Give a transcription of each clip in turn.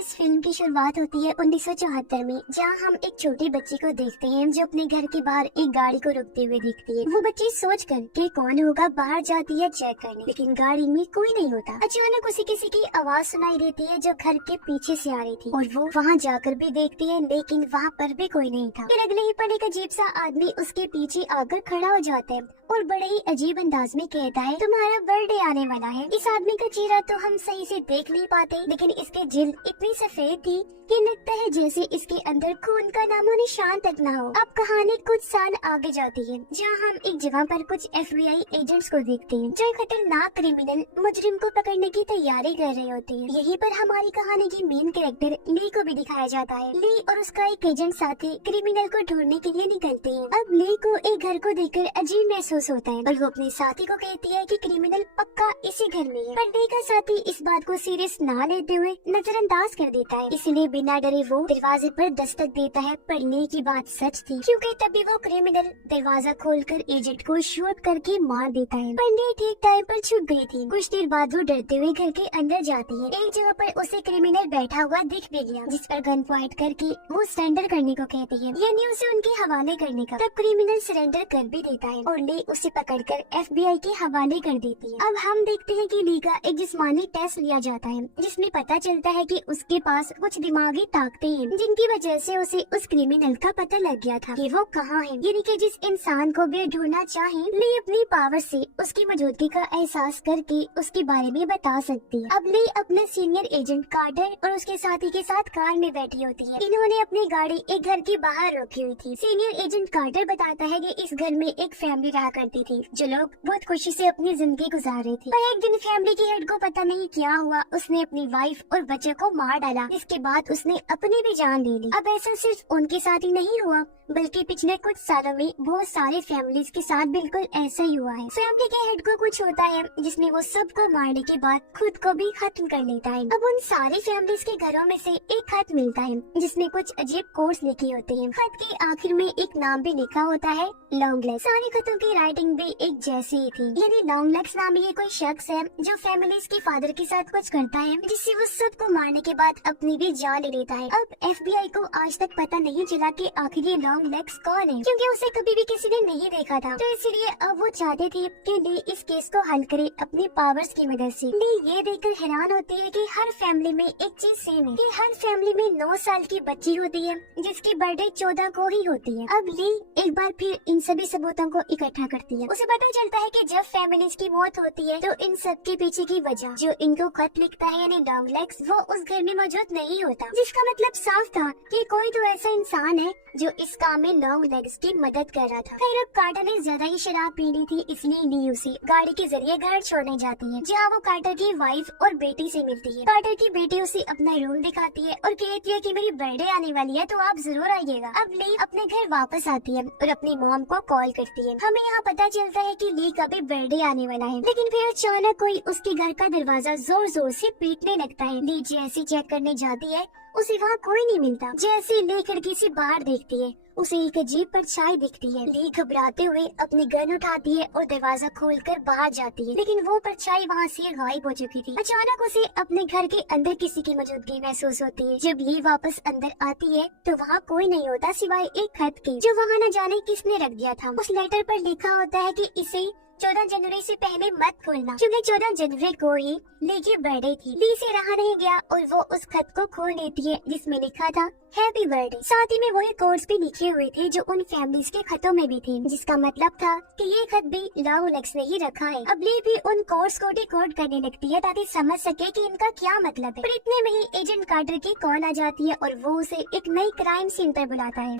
इस फिल्म की शुरुआत होती है 1974 में, जहां हम एक छोटी बच्ची को देखते हैं जो अपने घर के बाहर एक गाड़ी को रुकते हुए दिखती है। वो बच्ची सोच कर कि कौन होगा बाहर जाती है चेक करने, लेकिन गाड़ी में कोई नहीं होता। अचानक उसे किसी की आवाज सुनाई देती है जो घर के पीछे से आ रही थी, और वो वहाँ जाकर भी देखती है, लेकिन वहाँ पर भी कोई नहीं था। फिर अगले ही पल एक अजीब सा आदमी उसके पीछे आकर खड़ा हो जाता है और बड़े ही अजीब अंदाज में कहता है, तुम्हारा बर्थडे आने वाला है। इस आदमी का चेहरा तो हम सही से देख नहीं पाते, लेकिन इसकी जिल्द इतनी सफेद थी कि लगता है जैसे इसके अंदर खून का नामो निशान तक न हो। अब कहानी कुछ साल आगे जाती है, जहां हम एक जगह पर कुछ FBI एजेंट्स को देखते हैं जो खतरनाक क्रिमिनल मुजरिम को पकड़ने की तैयारी कर रहे होते हैं। यहीं पर हमारी कहानी की मेन कैरेक्टर ली को भी दिखाया जाता है। ली और उसका एक एजेंट साथी क्रिमिनल को ढूंढने के लिए निकलते हैं। अब ली को एक घर को देखकर अजीब महसूस होता है और वो अपने साथी को कहती है कि क्रिमिनल पक्का इसी घर में है, पर ली का साथी इस बात को सीरियस ना लेते हुए नजरअंदाज कर देता है। इसलिए बिना डरे वो दरवाजे पर दस्तक देता है, पर ली की बात सच थी, क्योंकि तभी वो क्रिमिनल दरवाजा खोलकर एजेंट को शूट करके मार देता है। पर ली ठीक टाइम पर छुप गई थी। कुछ देर बाद वो डरते हुए घर के अंदर जाती है। एक जगह पर उसे क्रिमिनल बैठा हुआ दिख भी गया, जिस पर गन पॉइंट करके वो सरेंडर करने को कहती है, यानी उसे उनके हवाले करने का। तब क्रिमिनल सरेंडर कर भी देता है और ली उसे पकड़कर FBI के हवाले कर देती है। अब हम देखते हैं कि ली का एक जिस्मानी टेस्ट लिया जाता है, जिसमें पता चलता है कि उसके पास कुछ दिमागी ताकतें हैं, जिनकी वजह से उसे उस क्रिमिनल का पता लग गया था कि वो कहाँ है, यानी कि जिस इंसान को भी ढूंढना चाहे, ली अपनी पावर से उसकी मौजूदगी का एहसास करके उसके बारे में बता सकती है। अब ली अपने सीनियर एजेंट कार्टर और उसके साथी के साथ कार में बैठी होती है। इन्होंने अपनी गाड़ी एक घर के बाहर रोकी हुई थी। सीनियर एजेंट कार्टर बताता है कि इस घर में एक फैमिली रहा करती थी, जो लोग बहुत खुशी से अपनी जिंदगी गुजार रहे थे। पर एक दिन फैमिली की हेड को पता नहीं क्या हुआ, उसने अपनी वाइफ और बच्चे को मार डाला। इसके बाद उसने अपनी भी जान ले ली। अब ऐसा सिर्फ उनके साथ ही नहीं हुआ, बल्कि पिछले कुछ सालों में बहुत सारे फैमिलीज के साथ बिल्कुल ऐसा ही हुआ है। फैमिली के हेड को कुछ होता है जिसमें वो सबको मारने के बाद खुद को भी खत्म कर लेता है। अब उन सारी फैमिलीज के घरों में से एक खत मिलता है, जिसमें कुछ अजीब कोड्स लिखे होते हैं। खत के आखिर में एक नाम भी लिखा होता है, लॉन्ग लेग्स। सारी खतों की राइटिंग भी एक जैसी ही थी, यानी लॉन्ग लेग्स नामी ये कोई शख्स है जो फैमिलीज के फादर के साथ कुछ करता है, जिससे वो सबको मारने के बाद अपनी भी जान ले लेता है। अब FBI को आज तक पता नहीं चला कि आखिर ये लॉन्ग लेग्स कौन है, क्योंकि उसे कभी भी किसी ने नहीं देखा था। तो इसलिए अब वो चाहते थे कि ली इस केस को हल करे अपनी पावर्स की मदद से। ली ये देखकर हैरान होती है कि हर फैमिली में एक चीज सेम है, कि हर फैमिली में 9 साल की बच्ची होती है जिसकी बर्थडे 14 को ही होती है। अब ली एक बार फिर इन सभी सबूतों को इकट्ठा करती है। उसे पता चलता है कि जब फैमिलीज की मौत होती है तो इन सब के पीछे की वजह जो इनको खत लिखता है, यानी लॉन्ग लेग्स, वो उस घर में मौजूद नहीं होता। जिसका मतलब साफ था कि कोई तो ऐसा इंसान है जो इस काम में लॉन्ग लेग्स की मदद कर रहा था। खैर अब कार्टर ने ज्यादा ही शराब पी ली थी, इसलिए ली उसे गाड़ी के जरिए घर छोड़ने जाती है, जहाँ वो कार्टर की वाइफ और बेटी से मिलती है। कार्टर की बेटी उसे अपना रूम दिखाती है और कहती है कि मेरी बर्थडे आने वाली है, तो आप जरूर आइएगा। अब ली अपने घर वापस आती है और अपनी मॉम को कॉल करती है। हमें यहाँ पता चलता है कि ली का भी बर्थडे आने वाला है, लेकिन फिर अचानक कोई उसके घर का दरवाजा जोर जोर से पीटने लगता है। ली जैसे चेक करने जाती है, उसे वहाँ कोई नहीं मिलता। जैसे ली खिड़की से बाहर देखती है, उसे एक अजीब परछाई दिखती है। ली घबराते हुए अपनी गन उठाती है और दरवाजा खोलकर बाहर जाती है, लेकिन वो परछाई वहाँ से गायब हो चुकी थी। अचानक उसे अपने घर के अंदर किसी की मौजूदगी महसूस होती है। जब ली वापस अंदर आती है तो वहाँ कोई नहीं होता सिवाय एक खत के, जो वहाँ न जाने किसने रख दिया था। उस लेटर पर लिखा होता है कि इसे 14 जनवरी से पहले मत खोलना, क्योंकि 14 जनवरी को ही ली की बर्थडे थी। ली से रहा नहीं गया और वो उस खत को खोल लेती है जिसमें लिखा था हैप्पी बर्थडे। साथ ही में वही कोड्स भी लिखे हुए थे जो उन फैमिलीज के खतों में भी थे, जिसका मतलब था कि ये खत भी लॉन्ग लेग्स ने ही रखा है। अब ली भी उन कोड्स को डिकोड करने लगती है ताकि समझ सके कि इनका क्या मतलब है। पर इतने में ही एजेंट कार्टर की कॉल आ जाती है और वो उसे एक नई क्राइम सीन पर बुलाता है।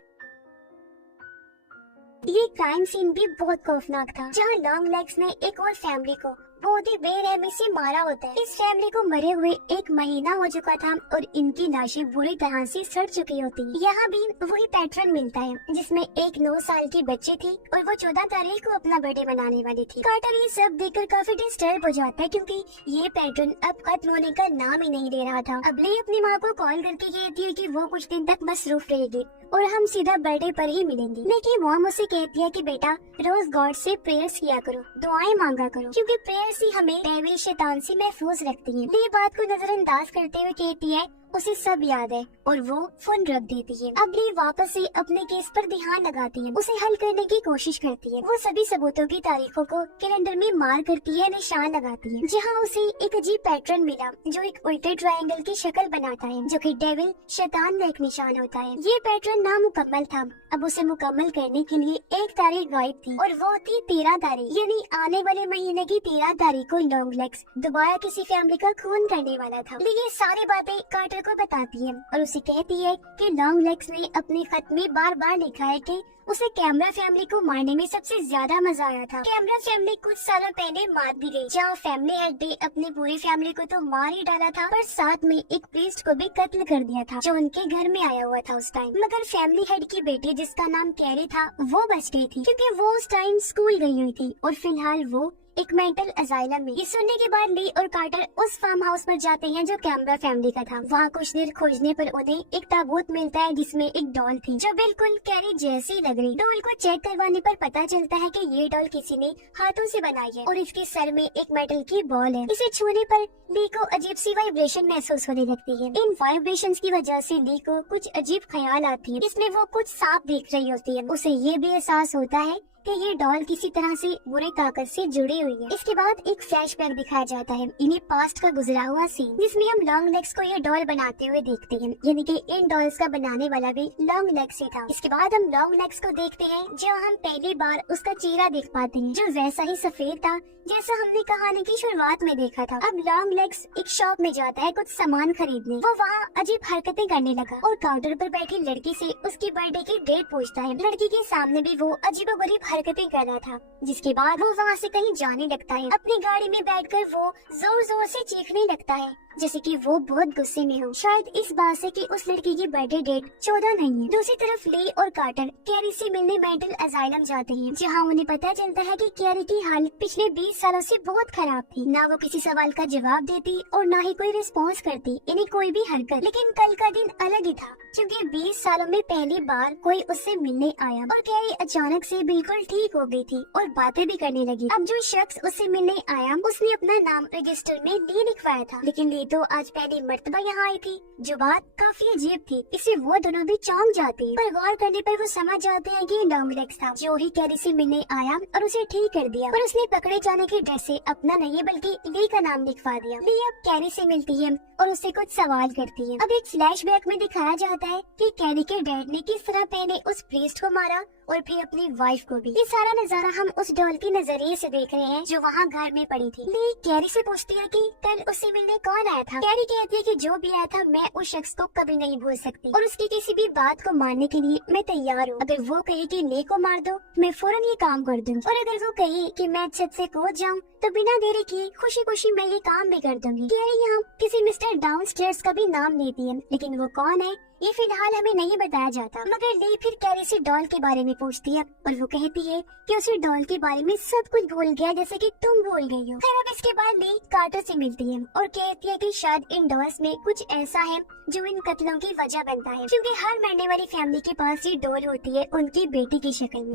ये क्राइम सीन भी बहुत खौफनाक था, जहाँ लॉन्ग लेग्स ने एक और फैमिली को बहुत ही बेरहमी से मारा होता है। इस फैमिली को मरे हुए 1 महीना हो चुका था और इनकी लाशें बुरी तरह से सड़ चुकी होती। यहाँ भी वही पैटर्न मिलता है, जिसमें एक 9 साल की बच्ची थी और वो 14 तारीख को अपना बर्थडे मनाने वाली थी। कार्टर ये सब देखकर काफी डिस्टर्ब हो जाता है, क्योंकि ये पैटर्न अब खत्म होने का नाम ही नहीं दे रहा था। अब ली अपनी माँ को कॉल करके कहती है कि वो कुछ दिन तक मसरूफ रहेगी और हम सीधा बर्थडे पर ही मिलेंगे, लेकिन मॉम उसे कहती है कि बेटा रोज गॉड से प्रेयर्स किया करो, दुआएं मांगा करो, क्योंकि प्रेयर्स ही हमें डेविल शैतान से महफूज रखती हैं। ये बात को नजरअंदाज करते हुए कहती है उसे सब याद है और वो फोन रख देती है। अब ली वापस से अपने केस पर ध्यान लगाती है, उसे हल करने की कोशिश करती है। वो सभी सबूतों की तारीखों को कैलेंडर में मार्क करती है, निशान लगाती है, जहाँ उसे एक अजीब पैटर्न मिला जो एक उल्टे ट्रायंगल की शक्ल बनाता है, जो कि डेविल शैतान का एक निशान होता है। ये पैटर्न नामुकम्मल था। अब उसे मुकम्मल करने के लिए एक तारीख गायब थी और वो थी 13 तारीख, यानी आने वाले महीने की 13 तारीख को लॉन्ग लेग्स दोबारा किसी फैमिली का खून करने वाला था। ये सारी बातें कार्टर को बताती है और उसे कहती है कि लॉन्ग लेग्स ने अपने खत में बार बार लिखा है कि उसे कैमरा फैमिली को मारने में सबसे ज्यादा मजा आया था। कैमरा फैमिली कुछ सालों पहले मार दी गई, जहाँ फैमिली हेड ने अपनी पूरी फैमिली को तो मार ही डाला था, पर साथ में एक प्रीस्ट को भी कत्ल कर दिया था जो उनके घर में आया हुआ था उस टाइम। मगर फैमिली हेड की बेटी जिसका नाम कैरी था वो बच गई थी, क्योंकि वो उस टाइम स्कूल गई हुई थी और फिलहाल वो एक मेंटल असाइलम में। ये सुनने के बाद ली और कार्टर उस फार्म हाउस पर जाते हैं जो कैमरा फैमिली का था। वहाँ कुछ देर खोजने पर उन्हें एक ताबूत मिलता है जिसमें एक डॉल थी जो बिल्कुल कैरी जैसी लग रही। डॉल को चेक करवाने पर पता चलता है कि ये डॉल किसी ने हाथों से बनाई है और इसके सर में एक मेटल की बॉल है। इसे छूने पर ली को अजीब सी वाइब्रेशन महसूस होने लगती है। इन वाइब्रेशंस की वजह से ली को कुछ अजीब ख्याल आती है, इसमें वो कुछ सांप देख रही होती है। उसे ये भी एहसास होता है कि ये डॉल किसी तरह से बुरी ताकत से जुड़ी हुई है। इसके बाद एक फ्लैशबैक दिखाया जाता है, इन्हें पास्ट का गुजरा हुआ सीन, जिसमें हम लॉन्ग लेग्स को ये डॉल बनाते हुए देखते हैं, यानी कि इन डॉल्स का बनाने वाला भी लॉन्ग लेग्स ही था। इसके बाद हम लॉन्ग लेग्स को देखते हैं, जहाँ हम पहली बार उसका चेहरा देख पाते हैं जो वैसा ही सफेद था जैसा हमने कहानी की शुरुआत में देखा था। अब लॉन्ग लेग्स एक शॉप में जाता है कुछ सामान खरीदने। वो वहाँ अजीब हरकतें करने लगा और काउंटर पर बैठी लड़की से उसकी बर्थडे की डेट पूछता है। लड़की के सामने भी वो अजीबोगरीब हरकतें कर रहा था, जिसके बाद वो वहाँ से कहीं जाने लगता है। अपनी गाड़ी में बैठकर वो जोर जोर से चीखने लगता है जैसे कि वो बहुत गुस्से में हो, शायद इस बात से कि उस लड़की की बर्थडे डेट 14 नहीं है। दूसरी तरफ ली और कार्टर कैरी से मिलने मेंटल असाइलम जाते हैं, जहाँ उन्हें पता चलता है कि कैरी की हालत पिछले 20 सालों से बहुत खराब थी। ना वो किसी सवाल का जवाब देती और ना ही कोई रिस्पॉन्स करती, इन्हें कोई भी हरकत। लेकिन कल का दिन अलग ही था, क्योंकि 20 सालों में पहली बार कोई उससे मिलने आया और कैरी अचानक से बिल्कुल ठीक हो गई थी और बातें भी करने लगी। अब जो शख्स उससे मिलने आया उसने अपना नाम रजिस्टर में ली लिखवाया था, लेकिन ली तो आज पहली मर्तबा यहाँ आई थी, जो बात काफी अजीब थी। इसे वो दोनों भी चौंक जाते हैं, पर गौर करने पर वो समझ जाते हैं कि लॉन्ग लेग्स था जो ही कैरी से मिलने आया और उसे ठीक कर दिया। पर उसने पकड़े जाने की ड्रेस से अपना नहीं बल्कि ली का नाम लिखवा दिया। ली अब कैरी से मिलती है और उससे कुछ सवाल करती है। अब एक फ्लैशबैक में दिखाया जाता है कि कैरी के डैड ने किस तरह पहले उस प्रीस्ट को मारा और फिर अपनी वाइफ को भी। ये सारा नजारा हम उस डॉल के नजरिए से देख रहे हैं जो वहाँ घर में पड़ी थी। ली कैरी से पूछती है कि कल उससे मिलने कौन आया था। कैरी कहती है कि जो भी आया था मैं उस शख्स को कभी नहीं भूल सकती और उसकी किसी भी बात को मानने के लिए मैं तैयार हूँ। अगर वो कहे कि ली को मार दो मैं फौरन ये काम कर दूंगी, और अगर वो कहे कि मैं छत से कूद जाऊँ तो बिना देरी किए खुशी खुशी मैं ये काम भी कर दूंगी। कैरी यहाँ किसी मिस्टर डाउनस्टेयर्स का भी नाम लेती है, लेकिन वो कौन है ये फिलहाल हमें नहीं बताया जाता। मगर ली फिर कैरी से डॉल के बारे में पूछती है और वो कहती है कि उसे डॉल के बारे में सब कुछ भूल गया जैसे कि तुम भूल गई हो। फिर अब इसके बाद ली कार्टर से मिलती है और कहती है कि शायद इन डॉल्स में कुछ ऐसा है जो इन कत्लों की वजह बनता है, क्योंकि हर मरने वाली फैमिली के पास ये डॉल होती है उनकी बेटी की शक्ल में।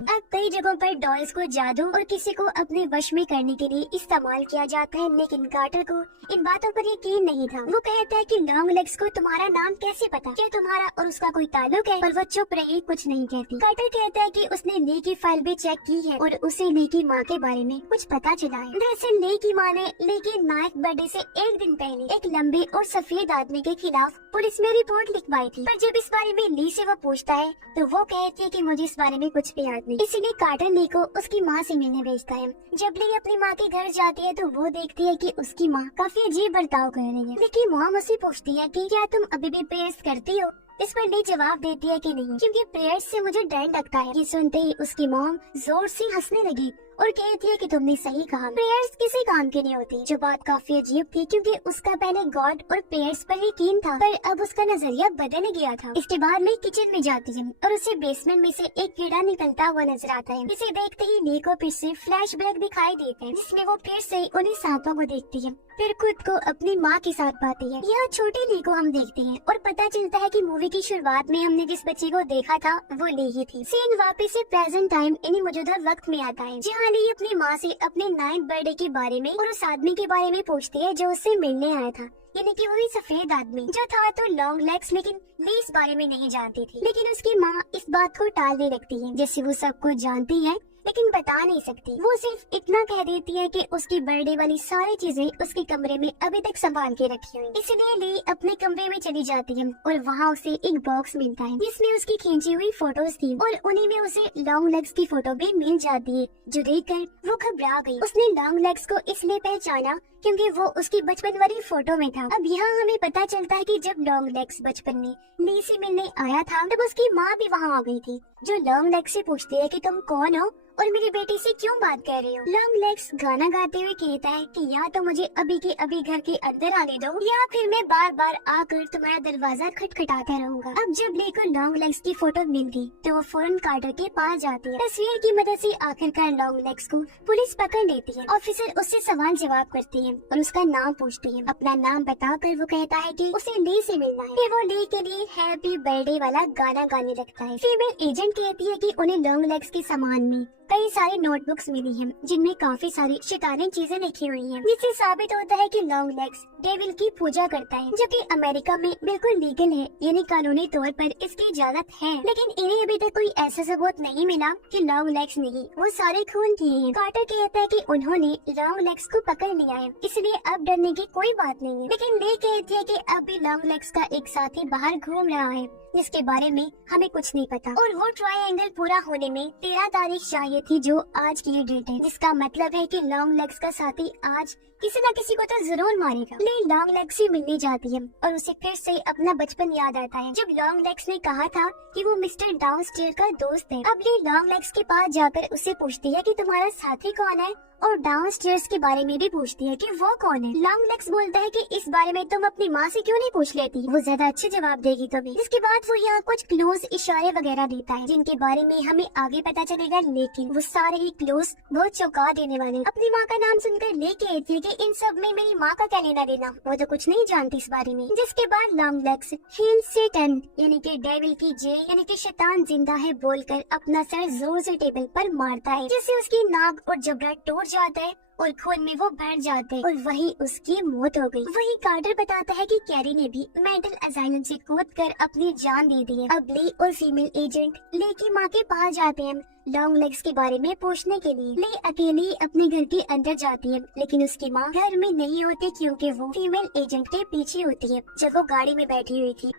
अब कई जगहों पर डॉल्स को जादू और किसी को अपने वश में करने के लिए इस्तेमाल किया जाता है, लेकिन कार्टर को इन बातों पर यकीन नहीं था। वो कहता है कि लॉन्ग लेग्स को तुम्हारा नाम कैसे पता, क्या तुम्हारा और उसका कोई ताल्लुक है? पर वो चुप रही, कुछ नहीं कहती। कार्टर कहता है कि उसने ली की फाइल भी चेक की है और उसे ली की माँ के बारे में कुछ पता चला है। दरअसल ली की माँ ने ली की नायक बर्थडे से एक दिन पहले एक लंबे और सफेद आदमी के खिलाफ पुलिस में रिपोर्ट लिखवाई थी, पर जब इस बारे में ली से वो पूछता है तो वो कहती है कि मुझे इस बारे में कुछ भी याद नहीं। इसीलिए कार्टर ली को उसकी माँ से मिलने भेजता है। जब ली अपनी माँ के घर जाती है तो वो देखती है कि उसकी माँ काफी अजीब बर्ताव कर रही है। लेकिन मॉम उससे पूछती है कि क्या तुम अभी भी प्रेयर्स करती हो? इस पर ली जवाब देती है कि नहीं, क्योंकि प्रेयर्स से मुझे डर लगता है। ये सुनते ही उसकी मॉम जोर से हंसने लगी और कहती है कि तुमने सही कहा, प्रेयर्स किसी काम की नहीं होती। जो बात काफी अजीब थी, क्योंकि उसका पहले गॉड और प्रेयर्स पर यकीन था, पर अब उसका नजरिया बदल गया था। इसके बाद ली किचन में जाती है और उसे बेसमेंट में से एक कीड़ा निकलता हुआ नजर आता है। इसे देखते ही ली को फिर से फ्लैशबैक दिखाई देते हैं, जिसमें वो फिर से उन्हीं सांपों को देखती है, फिर खुद को अपनी माँ के साथ पाती है। यहाँ छोटी ली को हम देखते हैं और पता चलता है कि मूवी की शुरुआत में हमने जिस बच्ची को देखा था वो ली ही थी। सीन वापस से प्रेजेंट टाइम यानी मौजूदा वक्त में आता है, जहाँ ली अपनी माँ से अपने 9th बर्थडे के बारे में और उस आदमी के बारे में पूछती है जो उससे मिलने आया था। यानी कि वही सफेद आदमी जो था तो लॉन्ग लेग्स, लेकिन ली इस बारे में नहीं जानती थी। लेकिन उसकी माँ इस बात को टाल नहीं रखती है, जैसे वो सब कुछ जानती है लेकिन बता नहीं सकती। वो सिर्फ इतना कह देती है कि उसकी बर्थडे वाली सारी चीजें उसके कमरे में अभी तक संभाल के रखी हुई। इसलिए ली अपने कमरे में चली जाती है और वहाँ उसे एक बॉक्स मिलता है जिसमें उसकी खींची हुई फोटोज थी और उन्हीं में उसे लॉन्ग लेग्स की फोटो भी मिल जाती है, जो देखकर वो घबरा गई। उसने लॉन्ग लेग्स को इसलिए पहचाना क्योंकि वो उसकी बचपन वाली फोटो में था। अब यहाँ हमें पता चलता है कि जब लॉन्ग लेग्स बचपन में ली से मिलने आया था तब उसकी माँ भी वहाँ आ गई थी, जो लॉन्ग लेग्स से पूछती है कि तुम कौन हो और मेरी बेटी से क्यों बात कर रहे हो। लॉन्ग लेग्स गाना गाते हुए कहता है कि या तो मुझे अभी के अभी घर के अंदर आने दो या फिर मैं बार बार आकर तुम्हारा दरवाजा खटखटाता रहूंगा। अब जब ली को लॉन्ग लेग्स की फोटो मिल गई तो वो फौरन कार्टर के पास जाती है। तस्वीर की मदद से आखिरकार लॉन्ग लेग्स को पुलिस पकड़ लेती है। ऑफिसर उससे सवाल जवाब करती है और उसका नाम पूछती है। अपना नाम बताकर वो कहता है कि उसे ली से मिलना है। फिर वो ली के लिए हैप्पी बर्थडे वाला गाना गाने लगता है। फीमेल एजेंट कहती है कि उन्हें लॉन्ग लेग्स के सामान में कई सारी नोटबुक्स मिली हैं जिनमें काफी सारी शैतानी चीजें लिखी हुई हैं, जिससे साबित होता है कि लॉन्ग लेग्स डेविल की पूजा करता है, जो कि अमेरिका में बिल्कुल लीगल है, यानी कानूनी तौर पर इसकी इजाजत है। लेकिन इन्हें अभी तक कोई ऐसा सबूत नहीं मिला कि लॉन्ग लेग्स नहीं वो सारे खून किए हैं। कार्टर कहता है कि उन्होंने लॉन्ग लेग्स को पकड़ लिया है, इसलिए अब डरने की कोई बात नहीं है। लेकिन ली कहती है कि अब भी लॉन्ग लेग्स का एक साथी बाहर घूम रहा है जिसके बारे में हमें कुछ नहीं पता, और वो ट्रायंगल पूरा होने में 13 तारीख चाहिए थी, जो आज की डेट है, जिसका मतलब है कि लॉन्ग लेग्स का साथी आज किसी न किसी को तो जरूर मारेगा। ली लॉन्ग लेग्स से मिलने जाती है और उसे फिर से अपना बचपन याद आता है जब लॉन्ग लेग्स ने कहा था कि वो मिस्टर डाउनस्टेयर का दोस्त है। अब ली लॉन्ग लेग्स के पास जाकर उससे पूछती है कि तुम्हारा साथी कौन है और डाउनस्टेयर्स के बारे में भी पूछती है कि वो कौन है। लॉन्ग लेग्स बोलता है कि इस बारे में तुम अपनी माँ से क्यों नहीं पूछ लेती, वो ज्यादा अच्छे जवाब देगी तुम्हें। जिसके बाद वो यहाँ कुछ क्लोज इशारे वगैरह देता है जिनके बारे में हमें आगे पता चलेगा, लेकिन वो सारे ही क्लोज बहुत चौंका देने वाले। अपनी माँ का नाम सुनकर ले कहती है कि इन सब में मेरी माँ का क्या लेना देना, वो तो कुछ नहीं जानती इस बारे में। जिसके बाद लॉन्ग लेग्स हेल सेटन यानी कि डेविल की जे यानी कि शैतान जिंदा है बोलकर अपना सर जोर से टेबल पर मारता है, जिससे उसकी नाक और जबड़ा टूट जाता है और खून में वो भर जाते हैं और वही उसकी मौत हो गई। वही कार्टर बताता है कि कैरी ने भी मेंटल असाइलम से कूदकर अपनी जान दे दी है। अब ली और फीमेल एजेंट ली की माँ के पास जाते हैं लॉन्ग लेग्स के बारे में पूछने के लिए। ली अकेली अपने घर के अंदर जाती है, लेकिन उसकी माँ घर में नहीं होती क्योंकि वो फीमेल एजेंट के पीछे होती है जब वो गाड़ी में बैठी हुई थी।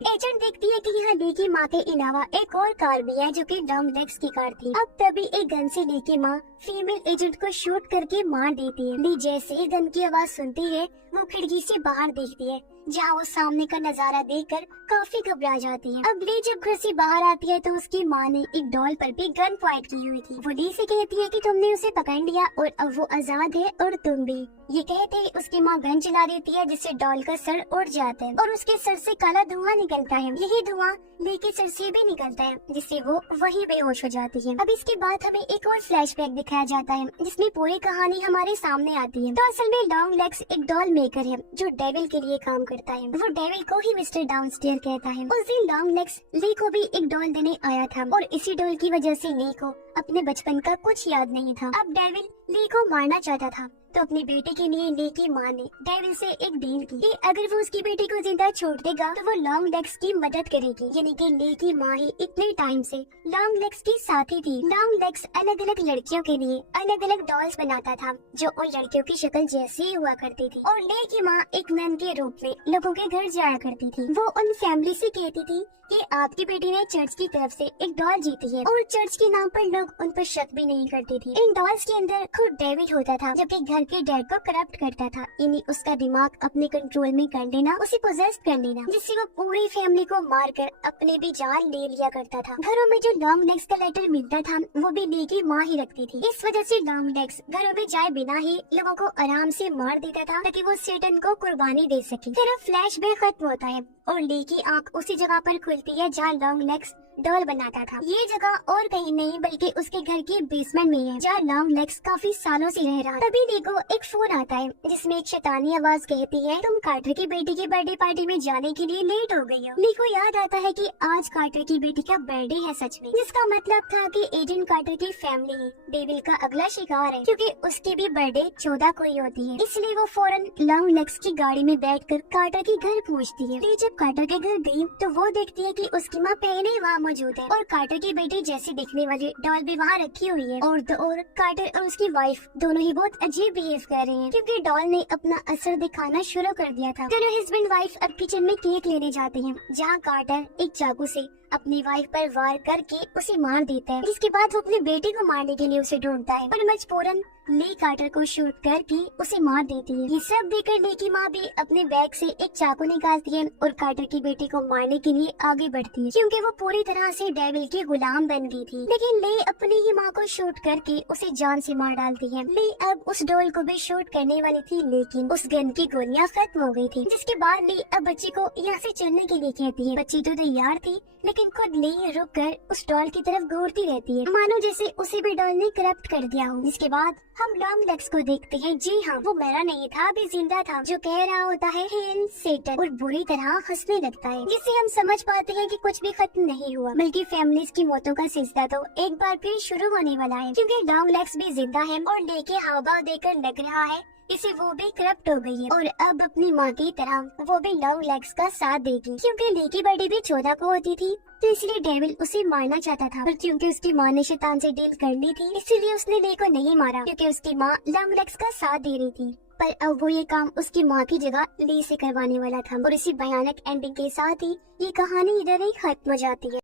एजेंट देखती है कि यहाँ ली की माँ के अलावा एक और कार भी है जो कि लॉन्ग लेग्स की कार थी। अब तभी एक गन से ली की माँ फीमेल एजेंट को शूट करके मार देती है। ली जैसे ही गन की आवाज सुनती है वो खिड़की से बाहर देखती है, जहाँ वो सामने का नजारा देखकर काफी घबरा जाती है। अब ली जब घर से बाहर आती है तो उसकी माँ ने एक डॉल पर भी गन पॉइंट की हुई थी। वो ली से कहती है कि तुमने उसे पकड़ लिया और अब वो आजाद है और तुम भी। ये कहते ही उसकी माँ गन चला देती है जिससे डॉल का सर उड़ जाता है और उसके सर से काला धुआं निकलता है। यही धुआं ली के सर से भी निकलता है जिससे वो वही बेहोश हो जाती है। अब इसके बाद हमें एक और फ्लैशबैक दिखाया जाता है जिसमें पूरी कहानी हमारे सामने आती है। तो असल में लॉन्ग लेग्स एक डॉल मेकर है जो डेविल के लिए काम करता है। वो डेविल को ही मिस्टर डाउनस्टेयर कहता है। उस दिन लॉन्ग लेग्स ली को भी एक डॉल देने आया था और इसी डॉल की वजह से ली को अपने बचपन का कुछ याद नहीं था। अब डेविल ली को मारना चाहता था तो अपनी बेटी के लिए ली की माँ ने डेविल से एक डील की कि अगर वो उसकी बेटी को जिंदा छोड़ देगा तो वो लॉन्ग लेग्स की मदद करेगी। यानी कि ली की माँ ही इतने टाइम से लॉन्ग लेग्स की साथी थी। लॉन्ग लेग्स अलग अलग लड़कियों के लिए अलग अलग डॉल्स बनाता था जो उन लड़कियों की शक्ल जैसी ही हुआ करती थी और ली की माँ एक नन के रूप में लोगों के घर जाया करती थी। वो उन फैमिली से कहती थी कि आपकी बेटी ने चर्च की तरफ से एक डॉल जीती है और चर्च के नाम पर लोग उन पर शक भी नहीं करते थे। इन डॉल्स के अंदर खुद डेविड होता था जो कि घर के डैड को करप्ट करता था, यानी उसका दिमाग अपने कंट्रोल में कर लेना, उसे पोजेस कर लेना, जिससे वो पूरी फैमिली को मारकर अपने भी जान ले लिया करता था। घरों में जो लॉन्ग लेग्स का लेटर मिलता था वो भी ली की माँ ही रखती थी। इस वजह से लॉन्ग लेग्स घरों में जाए बिना ही लोगों को आराम से मार देता था ताकि वो सेटन को कुर्बानी दे सके। फिर अब फ्लैशबैक खत्म होता है और ली की आंख उसी जगह पर खुलती है जहाँ लॉन्ग लेग्स डॉल बनाता था। ये जगह और कहीं नहीं बल्कि उसके घर के बेसमेंट में है जहाँ लॉन्ग लेग्स काफी सालों से रह रहा। तभी ली को एक फोन आता है जिसमें एक शैतानी आवाज कहती है, तुम कार्टर की बेटी की बर्थडे पार्टी में जाने के लिए लेट हो गई हो। ली को याद आता है कि आज कार्टर की बेटी का बर्थडे है सच में, जिसका मतलब था कि एजेंट कार्टर की फैमिली ही डेविल का अगला शिकार है, क्योंकि उसकी भी बर्थडे 14 को ही होती है। इसलिए वो फौरन लॉन्ग लेग्स की गाड़ी में बैठकर कार्टर के घर पहुंचती है। ली जब कार्टर के घर गई तो वो देखती है कि उसकी माँ पहले वहाँ मौजूद है और कार्टर की बेटी जैसी दिखने वाली डॉल भी वहाँ रखी हुई है। और कार्टर और उसकी वाइफ दोनों ही बहुत अजीब बिहेव कर रहे हैं, क्योंकि डॉल ने अपना असर दिखाना शुरू कर दिया था। दोनों हस्बैंड वाइफ अब किचन में केक लेने जाते हैं जहाँ कार्टर एक चाकू से अपनी वाइफ पर वार करके उसे मार देता है, जिसके बाद वो अपनी बेटी को मारने के लिए उसे ढूंढता है और मजबूरन ली कार्टर को शूट करके उसे मार देती है। ये सब देखकर ली की माँ भी अपने बैग से एक चाकू निकालती है और कार्टर की बेटी को मारने के लिए आगे बढ़ती है, क्योंकि वो पूरी तरह से डेविल की गुलाम बन गई थी। लेकिन ली अपनी ही माँ को शूट करके उसे जान से मार डालती है। ली अब उस डॉल को भी शूट करने वाली थी, लेकिन उस गन की गोलियां खत्म हो गई थी, जिसके बाद ली अब बच्ची को यहाँ से चलने के लिए कहती है। बच्ची तो तैयार थी लेकिन खुद ली रुक कर उस डॉल की तरफ घूरती रहती है, मानो जैसे उसे भी डॉल ने करप्ट कर दिया हो। जिसके बाद हम लॉन्ग लेग्स को देखते हैं। जी हाँ, वो मरा नहीं था, अभी जिंदा था, जो कह रहा होता है हेल सेटन और बुरी तरह हंसने लगता है, जिससे हम समझ पाते हैं कि कुछ भी खत्म नहीं हुआ, बल्कि फैमिलीज की मौतों का सिलसिला तो एक बार फिर शुरू होने वाला है, क्योंकि लॉन्ग लेग्स भी जिंदा है और लेके हाव भाव देकर लग रहा है इसे वो भी करप्ट हो गई है और अब अपनी माँ की तरह वो भी लॉन्ग लेग्स का साथ देगी। क्योंकि ली की बर्थडे भी 14 को होती थी तो इसलिए डेविल उसे मारना चाहता था, पर क्योंकि उसकी माँ ने शैतान से डील कर ली थी इसलिए उसने ली को नहीं मारा, क्योंकि उसकी माँ लॉन्ग लेग्स का साथ दे रही थी। पर अब वो ये काम उसकी माँ की जगह ली से करवाने वाला था और इसी भयानक एंडिंग के साथ ही ये कहानी इधर ही खत्म हो जाती है।